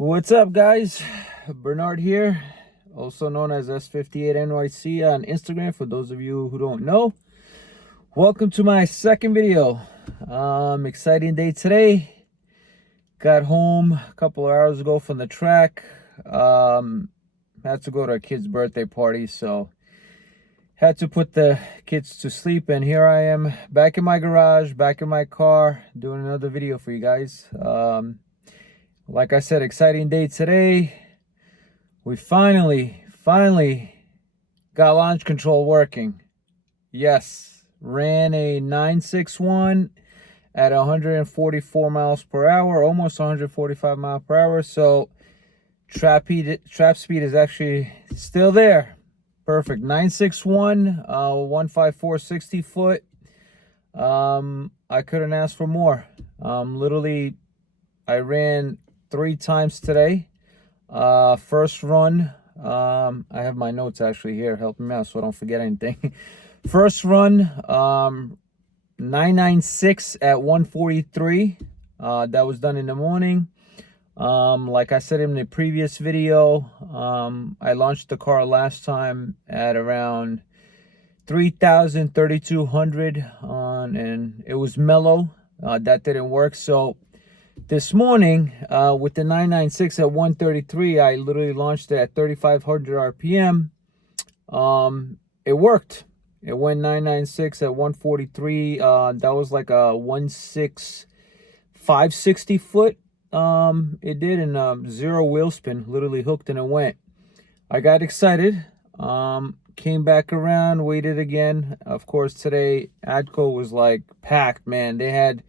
What's up, guys? Bernard here, also known as S58 NYC on Instagram for those of you who don't know. Welcome to my second video. Exciting day today. Got home a couple of hours ago from the track. Had to go to a kid's birthday party, so had to put the kids to sleep, and here I am back in my garage, back in my car, doing another video for you guys. Like I said, exciting day today. We finally got launch control working. Yes, ran a 961 at 144 miles per hour, almost 145 miles per hour. So trap speed is actually still there. Perfect. 961, 154 60 foot. I couldn't ask for more. Literally, I ran 3 times today. First run, I have my notes actually here helping me out so I don't forget anything. First run, 996 at 143. That was done in the morning. Like I said in the previous video, I launched the car last time at around 3,200 and it was mellow. That didn't work. So this morning, with the 996 at 133, I literally launched it at 3,500 RPM. It worked. It went 996 at 143. That was like a 16560 foot. It did, and zero wheel spin. Literally hooked and it went. I got excited. Came back around, waited again. Of course, today ADCO was like packed, man. They had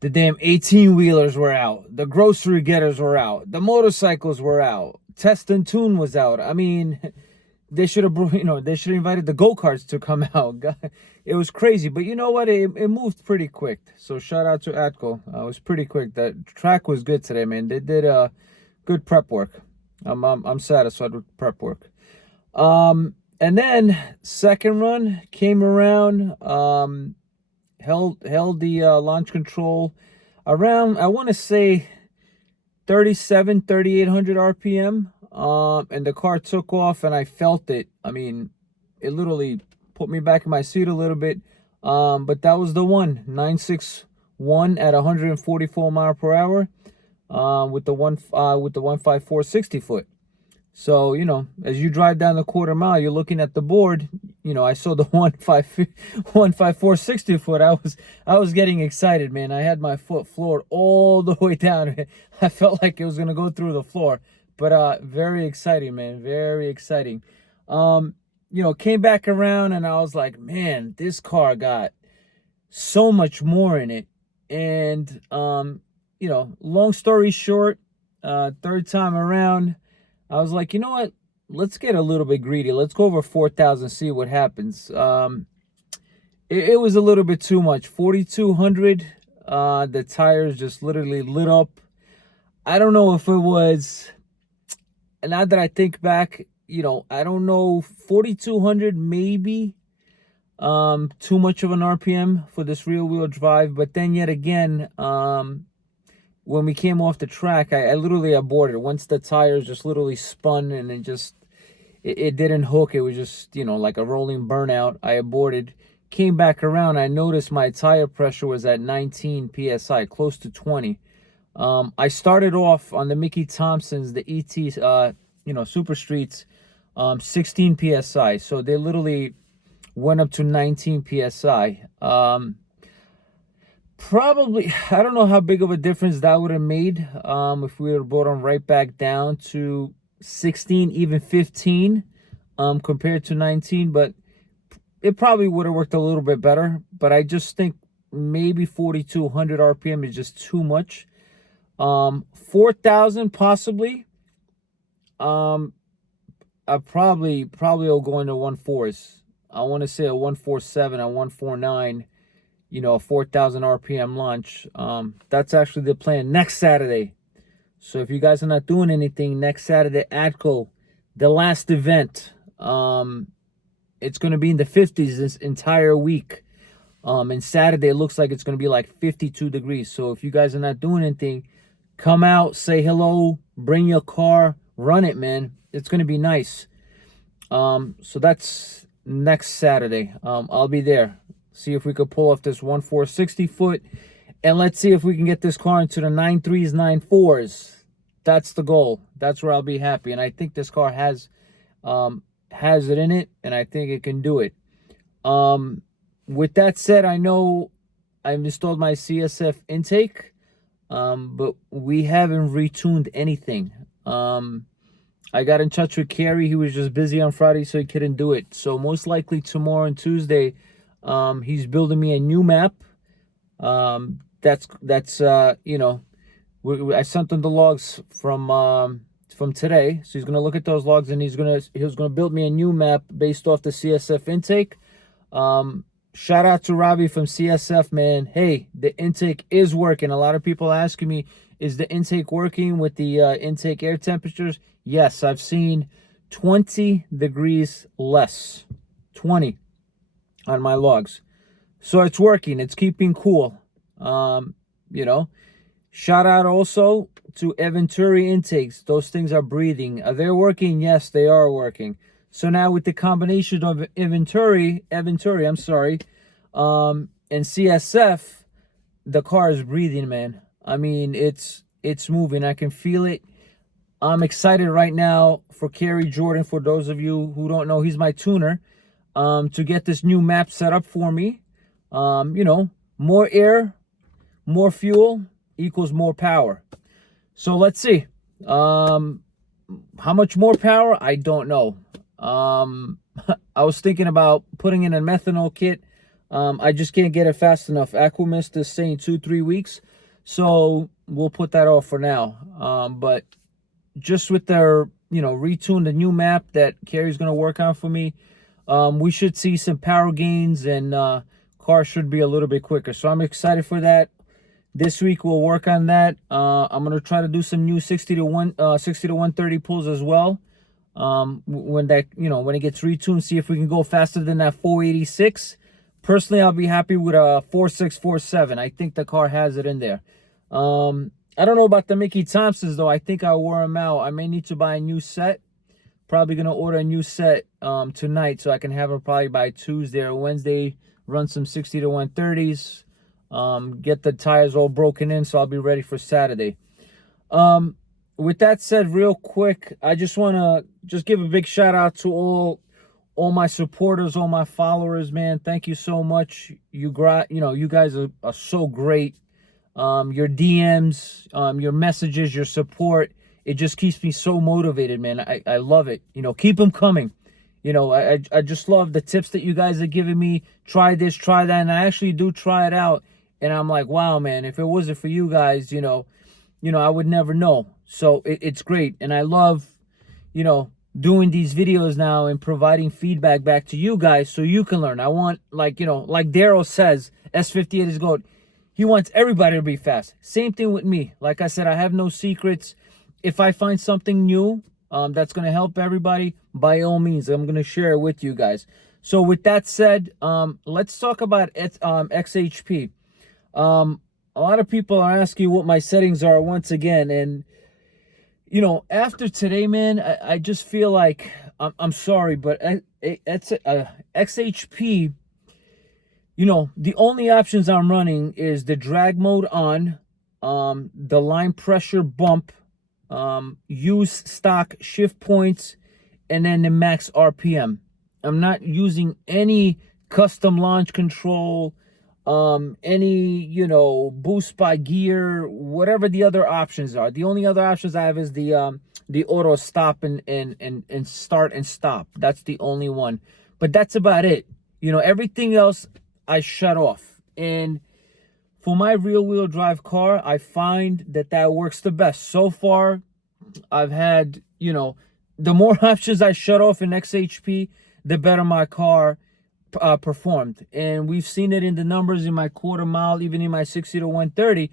the damn 18-wheelers were out. The grocery getters were out. The motorcycles were out. Test and Tune was out. I mean, they should have, they should have invited the go-karts to come out. It was crazy. But you know what? It moved pretty quick. So shout out to ADCO. It was pretty quick. That track was good today, man. They did good prep work. I'm satisfied with prep work. And then second run came around. Held the launch control around, I want to say 3,800 RPM. And the car took off and I felt it. I mean, it literally put me back in my seat a little bit. But that was the one, 961 at 144 mile per hour, with the 154 60 foot. So, as you drive down the quarter mile, you're looking at the board. I saw the 154 60 foot. I was getting excited, man. I had my foot floored all the way down. I felt like it was gonna go through the floor. But very exciting, man. Very exciting. Came back around and I was like, man, this car got so much more in it. And long story short, third time around, I was like, you know what? Let's get a little bit greedy. Let's go over 4,000, see what happens. It was a little bit too much. 4,200, the tires just literally lit up. I don't know if it was, now that I think back, I don't know, 4,200 maybe too much of an RPM for this rear-wheel drive. But then yet again, when we came off the track, I literally aborted. Once the tires just literally spun and it didn't hook. It was just, like a rolling burnout. I aborted. Came back around. I noticed my tire pressure was at 19 PSI, close to 20. I started off on the Mickey Thompson's, the ET, Super Streets, 16 PSI. So they literally went up to 19 PSI. Probably, I don't know how big of a difference that would have made if we would have brought them right back down to 16, even 15 compared to 19. But it probably would have worked a little bit better. But I just think maybe 4,200 RPM is just too much. 4,000 possibly. I probably will go into 1.4s. I want to say a 147, a 149. 4,000 RPM launch. That's actually the plan next Saturday. So if you guys are not doing anything next Saturday, ADCO, the last event, it's going to be in the 50s this entire week. And Saturday it looks like it's going to be like 52 degrees. So if you guys are not doing anything, come out, say hello, bring your car, run it, man. It's going to be nice. So that's next Saturday. I'll be there. See if we could pull off this 1.460 foot. And let's see if we can get this car into the 9.3s, 9.4s. That's the goal. That's where I'll be happy. And I think this car has it in it, and I think it can do it. With that said, I know I've installed my CSF intake, but we haven't retuned anything. I got in touch with Kerry. He was just busy on Friday, so he couldn't do it. So most likely tomorrow and Tuesday, he's building me a new map. That's you know, I sent him the logs from today, so he's gonna look at those logs, and he's gonna build me a new map based off the CSF intake. Shout out to Robbie from CSF, man. Hey, the intake is working. A lot of people asking me, is the intake working with the intake air temperatures? Yes, I've seen 20 degrees less, 20 on my logs. So it's working. It's keeping cool. You know, shout out also to Eventuri intakes. Those things are breathing. Are they working? Yes, they are working. So now with the combination of Eventuri, I'm sorry, and CSF, the car is breathing, man. I mean, it's moving. I can feel it. I'm excited right now for Kerry Jordan. For those of you who don't know, he's my tuner. To get this new map set up for me. You know, more air, more fuel equals more power. So let's see. How much more power? I don't know. I was thinking about putting in a methanol kit. I just can't get it fast enough. Aquamist is saying 2-3 weeks, so we'll put that off for now. But just with their, you know, retune the new map that Kerry's gonna work on for me, we should see some power gains, and car should be a little bit quicker. So I'm excited for that. This week we'll work on that. I'm gonna try to do some new 60 to 130 pulls as well. When that, you know, when it gets retuned, see if we can go faster than that 486. Personally, I'll be happy with a 4647. I think the car has it in there. I don't know about the Mickey Thompsons though. I think I wore them out. I may need to buy a new set. Probably gonna order a new set tonight, so I can have them probably by Tuesday or Wednesday. Run some 60 to 130s. Get the tires all broken in, so I'll be ready for Saturday. With that said, real quick, I just want to give a big shout out to all my supporters, all my followers, man. Thank you so much. You guys are so great. Your DMs, your messages, your support, it just keeps me so motivated, man. I love it. You know, keep them coming. You know, I just love the tips that you guys are giving me. Try this, try that, and I actually do try it out. And I'm like, wow, man, if it wasn't for you guys, you know, I would never know. So it's great. And I love, you know, doing these videos now and providing feedback back to you guys so you can learn. I want, like, you know, like Daryl says, S58 is gold. He wants everybody to be fast. Same thing with me. Like I said, I have no secrets. If I find something new that's going to help everybody, by all means, I'm going to share it with you guys. So with that said, let's talk about XHP. A lot of people are asking what my settings are once again, and you know, after today, man, I just feel like I'm sorry, but it's XHP. You know, the only options I'm running is the drag mode on, the line pressure bump, use stock shift points, and then the max RPM. I'm not using any custom launch control, any, you know, boost by gear, whatever the other options are. The only other options I have is the auto stop and start and stop. That's the only one. But that's about it. You know, everything else I shut off. And for my rear-wheel drive car, I find that works the best. So far, I've had, you know, the more options I shut off in XHP, the better my car performed. And we've seen it in the numbers in my quarter mile, even in my 60 to 130.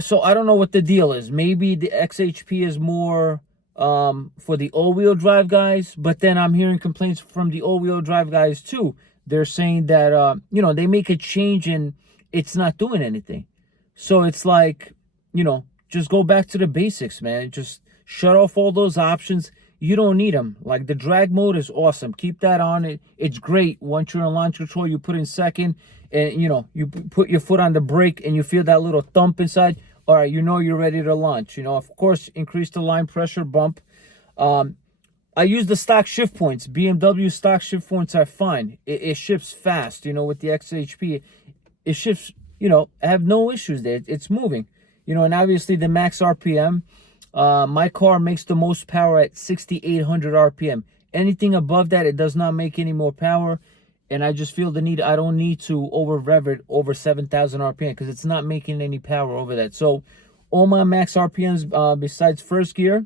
So I don't know what the deal is. Maybe the XHP is more for the all-wheel drive guys, but then I'm hearing complaints from the all-wheel drive guys too. They're saying that, you know, they make a change and it's not doing anything. So it's like, you know, just go back to the basics, man. Just shut off all those options. You don't need them. Like, the drag mode is awesome. Keep that on. It's great. Once you're in launch control, you put in second, and you put your foot on the brake and you feel that little thump inside. All right, you're ready to launch. Of course, increase the line pressure bump. I use the stock shift points. BMW stock shift points are fine. It shifts fast. With the XHP, it shifts. I have no issues there. It's moving. And obviously the max RPM. My car makes the most power at 6,800 RPM. Anything above that, it does not make any more power. And I just feel the need. I don't need to over rev it over 7,000 RPM because it's not making any power over that. So all my max RPMs, besides first gear,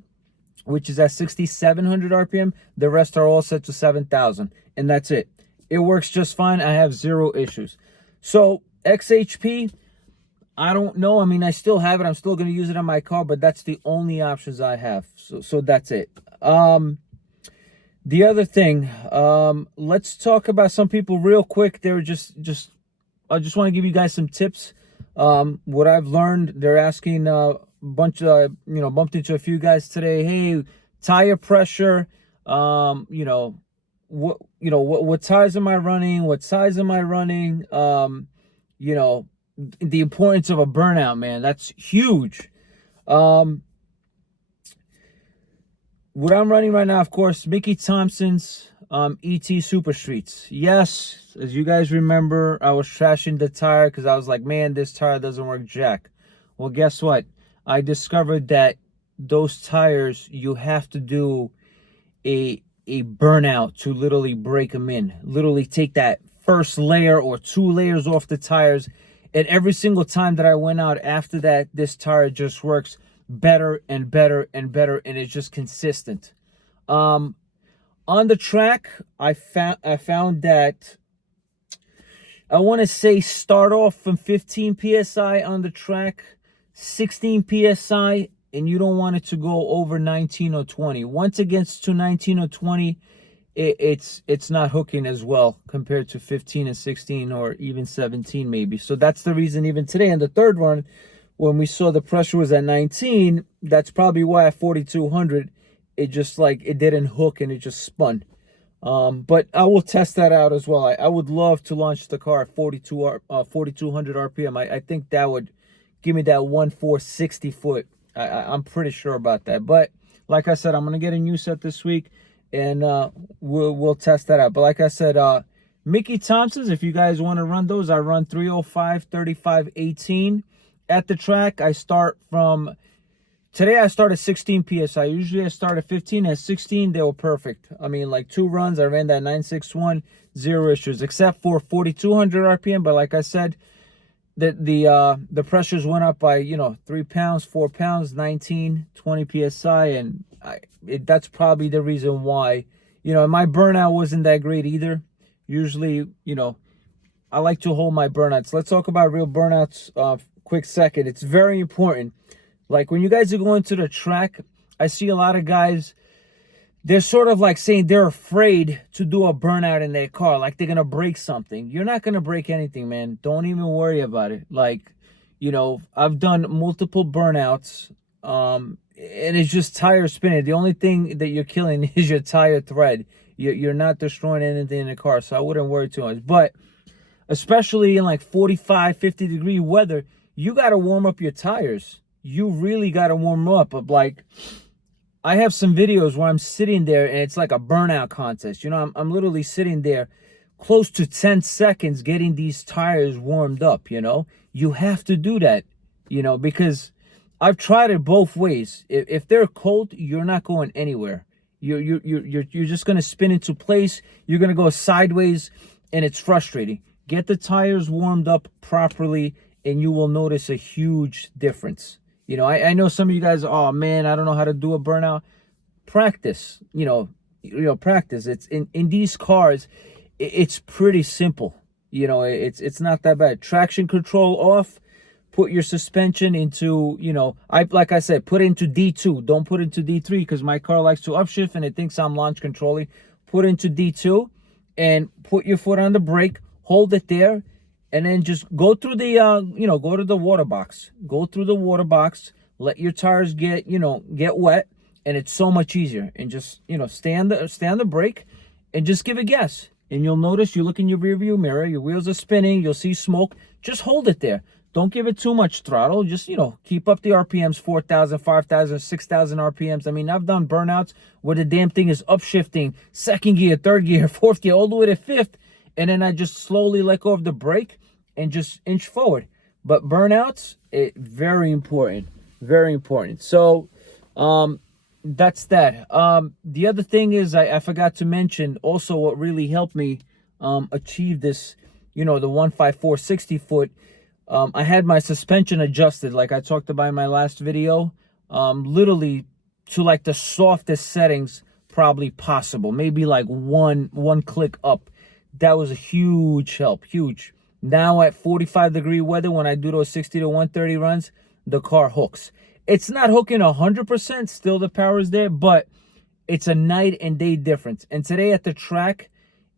which is at 6,700 RPM, the rest are all set to 7,000, and that's it. It works just fine. I have zero issues. So XHP, I don't know. I mean, I still have it. I'm still going to use it on my car, but that's the only options I have. So that's it. The other thing, let's talk about some people real quick. They're I just want to give you guys some tips. What I've learned, they're asking bumped into a few guys today. Hey, tire pressure. What tires am I running? What size am I running? The importance of a burnout, man. That's huge. What I'm running right now, of course, Mickey Thompson's ET Super Streets. Yes, as you guys remember, I was trashing the tire because I was like, man, this tire doesn't work jack. Well, guess what? I discovered that those tires, you have to do a burnout to literally break them in. Literally take that first layer or 2 layers off the tires. And every single time that I went out after that, this tire just works better and better and better, and it's just consistent. On the track, I found that I want to say start off from 15 psi on the track, 16 psi, and you don't want it to go over 19 or 20. Once it gets to 19 or 20, it's not hooking as well compared to 15 and 16 or even 17 maybe. So that's the reason even today in the third run, when we saw the pressure was at 19, that's probably why at 4,200 it just it didn't hook and it just spun. But I will test that out as well. I would love to launch the car at 4,200 RPM. I think that would give me that 1,460 foot. I'm pretty sure about that. But like I said, I'm gonna get a new set this week, and we'll test that out. But like I said, Mickey Thompson's, if you guys want to run those, I run 305, 35, 18 at the track. Today I start at 16 psi. Usually I start at 15. At 16, they were perfect. I mean, like 2 runs, I ran that 961, 0 issues, except for 4,200 RPM. But like I said, the pressures went up by 3 pounds, 4 pounds, 19, 20 psi, and that's probably the reason why. My burnout wasn't that great either. Usually, I like to hold my burnouts. Let's talk about real burnouts. Quick second. It's very important. Like when you guys are going to the track, I see a lot of guys, they're sort of like saying they're afraid to do a burnout in their car. Like they're going to break something. You're not going to break anything, man. Don't even worry about it. Like, I've done multiple burnouts, and it's just tire spinning. The only thing that you're killing is your tire thread. You're not destroying anything in the car, so I wouldn't worry too much. But especially in like 45, 50 degree weather, you got to warm up your tires. You really got to warm up. Like, I have some videos where I'm sitting there and it's like a burnout contest. I'm literally sitting there close to 10 seconds getting these tires warmed up. You have to do that, because I've tried it both ways. If they're cold, you're not going anywhere. You're just going to spin into place. You're going to go sideways, and it's frustrating. Get the tires warmed up properly, and you will notice a huge difference. I know some of you guys, oh man, I don't know how to do a burnout. Practice, practice. It's in these cars, it's pretty simple. It's not that bad. Traction control off. Put your suspension into, like I said, put it into D2. Don't put it into D3 because my car likes to upshift and it thinks I'm launch controlling. Put it into D2 and put your foot on the brake. Hold it there. And then just go through the, go to the water box. Go through the water box. Let your tires get wet. and it's so much easier. And just, you know, stay on the brake and just give it gas. And you'll notice, you look in your rear view mirror, your wheels are spinning, you'll see smoke. Just hold it there. Don't give it too much throttle. Just, you know, keep up the RPMs, 4,000, 5,000, 6,000 RPMs. I mean, I've done burnouts where the damn thing is upshifting, second gear, third gear, fourth gear, all the way to fifth. And then I just slowly let go of the brake and just inch forward. But burnouts, very important, very important. So, that's that. The other thing is, I forgot to mention also what really helped me achieve this, you know, the 154 60-foot. I had my suspension adjusted, like I talked about in my last video, literally to like the softest settings probably possible, maybe like one click up. That was a huge help, huge. Now at 45-degree weather, when I do those 60 to 130 runs, the car hooks. It's not hooking 100%, still the power is there, but it's a night and day difference. And today at the track,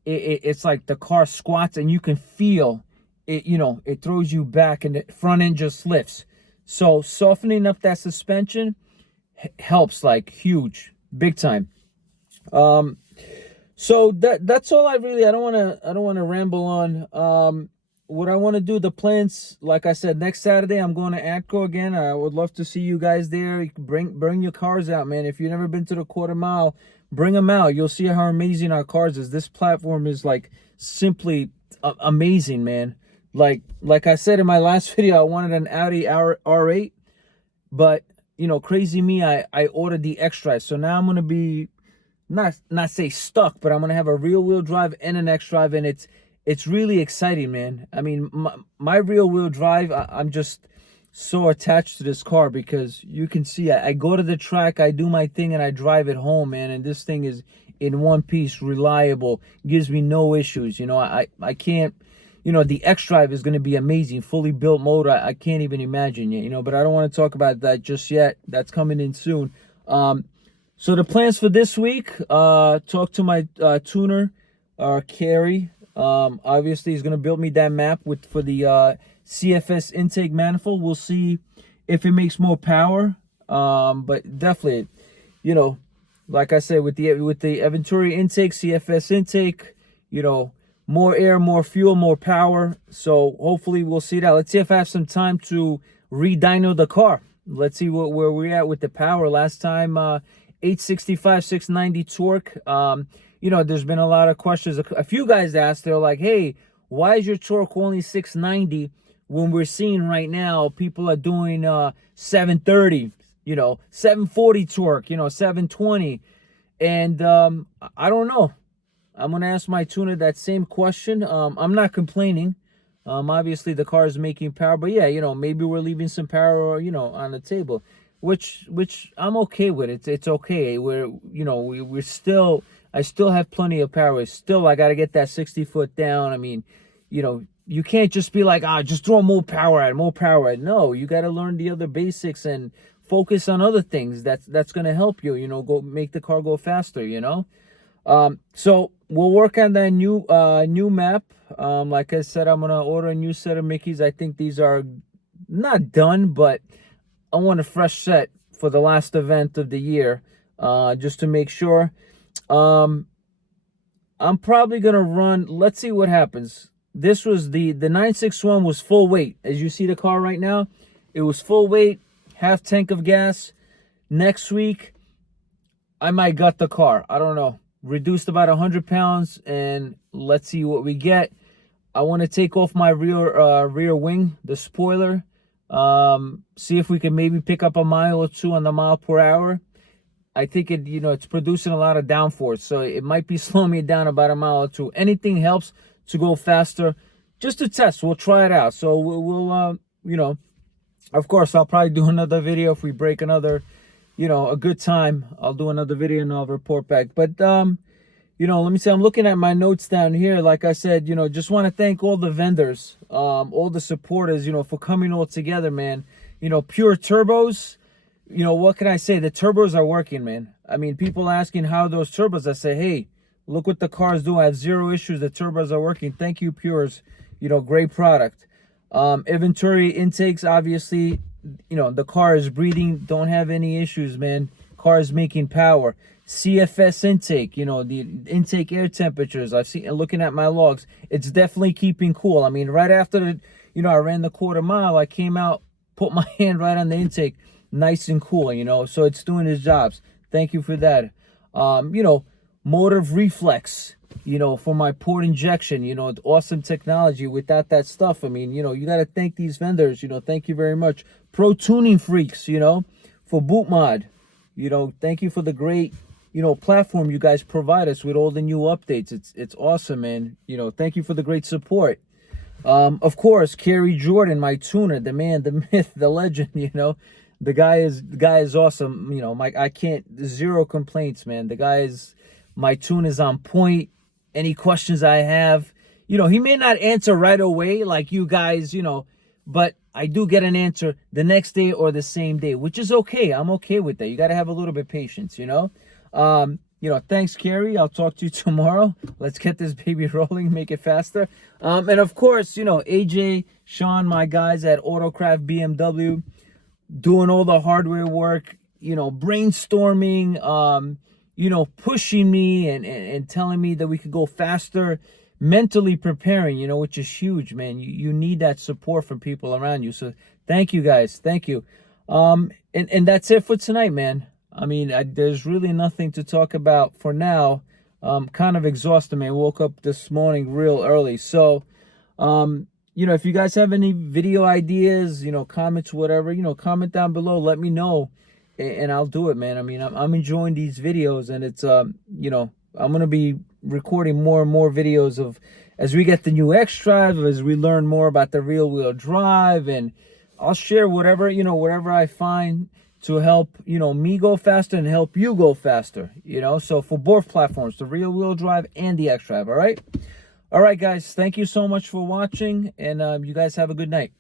it's like the car squats and you can feel it, you know, it throws you back and the front end just lifts. So softening up that suspension helps, like huge, big time. So that's all I don't want to ramble on. What I want to do, the plans, like I said, next Saturday I'm going to ATCO again. I would love to see you guys there. You can bring your cars out, man. If you've never been to the quarter mile, bring them out. You'll see how amazing our cars is. This platform is like simply amazing, man. Like I said in my last video, I wanted an Audi R8, but you know, crazy me, I ordered the X-Drive. So now I'm going to be not say stuck, but I'm going to have a rear wheel drive and an X-Drive, and it's really exciting, man. I mean, my rear wheel drive, I'm just so attached to this car because you can see I go to the track, I do my thing, and I drive it home, man. And this thing is in one piece, reliable, gives me no issues. You know, I can't, you know, the X-Drive is going to be amazing, fully built motor. I can't even imagine yet, you know, but I don't want to talk about that just yet. That's coming in soon. So the plans for this week, talk to my tuner, Carrie. Obviously he's going to build me that map for the CFS intake manifold. We'll see if it makes more power, but definitely, you know, like I said, with the Eventuri intake, CFS intake, you know, more air, more fuel, more power. So hopefully we'll see that. Let's see if I have some time to re-dyno the car. Let's see where we're at with the power. Last time 865 690 torque. You know, there's been a lot of questions. A few guys asked, they're like, hey, why is your torque only 690 when we're seeing right now people are doing 730, you know, 740 torque, you know, 720. And I don't know. I'm going to ask my tuner that same question. I'm not complaining. Obviously, the car is making power. But, yeah, you know, maybe we're leaving some power, you know, on the table, which I'm okay with. It's okay. We're, you know, we're still... I still have plenty of power. Still, I got to get that 60 foot down. I mean, you know, you can't just be like, just throw more power at it, more power at it. No, you got to learn the other basics and focus on other things. That's going to help you, you know, go make the car go faster, you know. So we'll work on that new map. Like I said, I'm going to order a new set of Mickeys. I think these are not done, but I want a fresh set for the last event of the year, just to make sure. I'm probably gonna run, let's see what happens. This was the 961 was full weight. As you see the car right now, it was full weight, half tank of gas. Next week I might gut the car. I don't know. Reduced about 100 pounds, and let's see what we get. I want to take off my rear wing, the spoiler. See if we can maybe pick up a mile or two on the mile per hour. I think it, you know, it's producing a lot of downforce, so it might be slowing me down about a mile or two. Anything helps to go faster, just to test. We'll try it out. So we'll you know, of course, I'll probably do another video if we break another, you know, a good time. I'll do another video and I'll report back. But you know, let me see. I'm looking at my notes down here. Like I said, you know, just want to thank all the vendors, all the supporters, you know, for coming all together, man. You know, Pure Turbos. You know, what can I say? The turbos are working, man. I mean, people asking how those turbos. I say, hey, look what the cars do. I have zero issues. The turbos are working. Thank you, Pures. You know, great product. Eventuri intakes, obviously, you know, the car is breathing. Don't have any issues, man. car is making power. CFS intake, you know, the intake air temperatures. I've seen, looking at my logs, it's definitely keeping cool. I mean, right after the, you know, I ran the quarter mile, I came out, put my hand right on the intake, nice and cool, you know, so it's doing its jobs. Thank you for that. You know, motive reflex, you know, for my port injection, you know, awesome technology. Without that stuff, I mean, you know, you got to thank these vendors, you know, thank you very much. Pro Tuning Freaks, you know, for boot mod, you know, thank you for the great, you know, platform you guys provide us with all the new updates. It's awesome, man. You know, thank you for the great support. Of course, Kerry Jordan, my tuner, the man, the myth, the legend, you know, the guy is awesome. You know, I can't, zero complaints, man. The guy is, my tune is on point. Any questions I have, you know, he may not answer right away like you guys, you know, but I do get an answer the next day or the same day, which is okay. I'm okay with that. You got to have a little bit of patience, you know. You know, thanks, Carrie. I'll talk to you tomorrow. Let's get this baby rolling, make it faster. And of course, you know, AJ, Sean, my guys at Autocraft BMW, doing all the hardware work, you know, brainstorming, you know, pushing me and telling me that we could go faster, mentally preparing, you know, which is huge, man. You need that support from people around you. So thank you, guys. Thank you. And that's it for tonight, man. I mean, there's really nothing to talk about for now. Kind of exhausted, man. Woke up this morning real early. So, you know, if you guys have any video ideas, you know, comments, whatever, you know, comment down below. Let me know, and I'll do it, man. I mean, I'm enjoying these videos, and it's, you know, I'm going to be recording more and more videos of, as we get the new X-Drive, as we learn more about the rear-wheel drive, and I'll share whatever, you know, whatever I find to help, you know, me go faster and help you go faster, you know. So for both platforms, the rear-wheel drive and the X-Drive, all right? All right, guys, thank you so much for watching, and you guys have a good night.